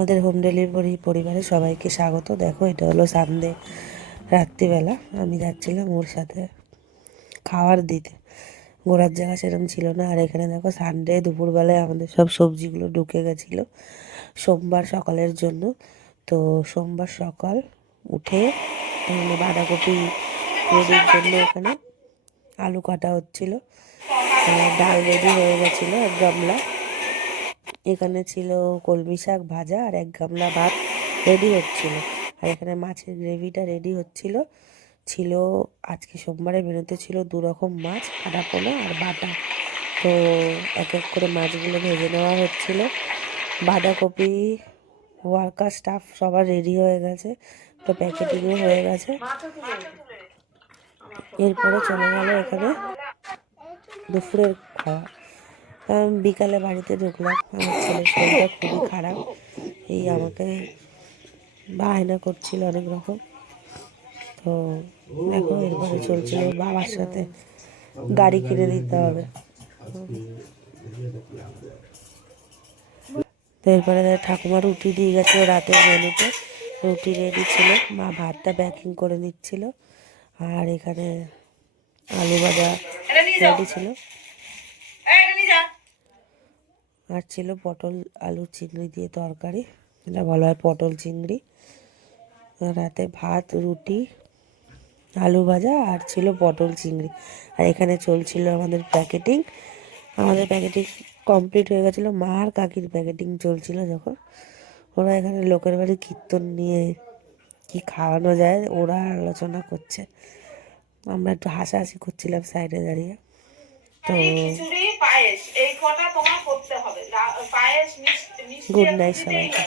আমাদের home delivery পরিবারে সবাইকে স্বাগত। দেখো এটা হলো সানডে রাত্রিবেলা, আমি যাচ্ছিলাম ওর সাথে খাবার দিতে। ঘোরার জায়গা সেরকম ছিল না। আর এখানে দেখো সানডে দুপুরবেলায় আমাদের সব সবজিগুলো ঢুকে গেছিলো সোমবার সকালের জন্য। তো সোমবার সকাল উঠে বাঁধাকপি রেডির জন্য এখানে আলু কাটা হচ্ছিল। ডাল রেডি হয়ে গেছিলো 1 গামলা। এখানে ছিল কলমি শাক ভাজা আর 1 গামলা ভাত রেডি হচ্ছিল। আর এখানে মাছের গ্রেভিটা রেডি হচ্ছিল। ছিল আজকে সোমবারের মেনুতে ছিল 2 রকম মাছ, কাটা পোনা আর বাটা। তো এক এক করে মাছগুলো ভেজে নেওয়া হচ্ছিল। বাঁধাকপি ওয়ার্কার স্টাফ সবার রেডি হয়ে গেছে, তো প্যাকেটিংও হয়ে গেছে। এরপরে চলে গেল এখানে দুপুরের খাওয়া। বিকালে বাড়িতে ঢুকলাম, আমার ছেলের শরীরটা খুবই খারাপ। এই আমাকে বায়না করছিল অনেক রকম। তো দেখো এরপরে চলছিল বাবার সাথে গাড়ি কিনে দিতে হবে। তো এরপরে ঠাকুমা রুটি দিয়ে গেছিলো রাতের মেনুতে, রুটি রেডি ছিল, মা ভাতটা প্যাকিং করে নিচ্ছিল। আর এখানে আলু ভাজা রেডি ছিল, আর ছিল পটল আলু চিংড়ি দিয়ে তরকারি, যেটা বলা হয় পটল চিংড়ি। রাতে ভাত, রুটি, আলু ভাজা আর ছিল পটল চিংড়ি। আর এখানে চলছিল আমাদের প্যাকেটিং। আমাদের প্যাকেটিং কমপ্লিট হয়ে গেছিলো, মা আর কাকির প্যাকেটিং চলছিল। যখন ওরা এখানে লোকের বাড়ি কীর্তন নিয়ে কি খাওয়ানো যায় ওরা আলোচনা করছে, আমরা একটু হাসাহাসি করছিলাম সাইডে দাঁড়িয়ে। তো গুড নাইট সবাইকে।